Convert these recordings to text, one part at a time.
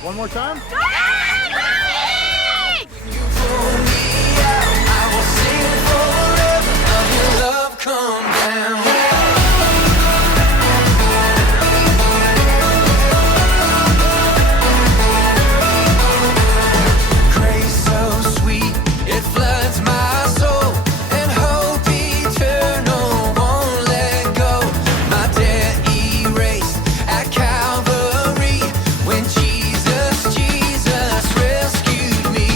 One more time. You pull me out, I will sing forever of your love come down. Grace so sweet, it floods my soul, and hope eternal won't let go. My debt erased at Calvary when Jesus rescued me.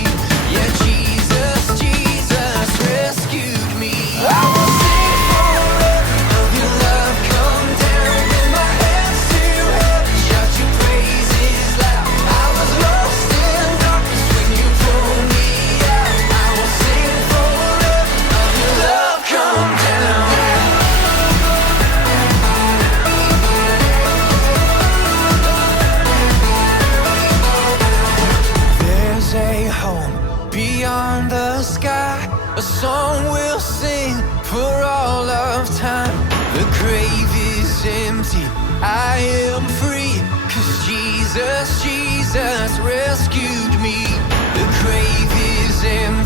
Yeah, Jesus rescued me. I will sing forever of your love come down. With my hands to heaven, shout your praises loud. I was lost in darkness when you pulled me out. I will sing forever of your love come down. There's a home beyond the sky, a song we'll sing for all of time. The grave is empty, I am free, 'cause Jesus rescued me. The grave is empty.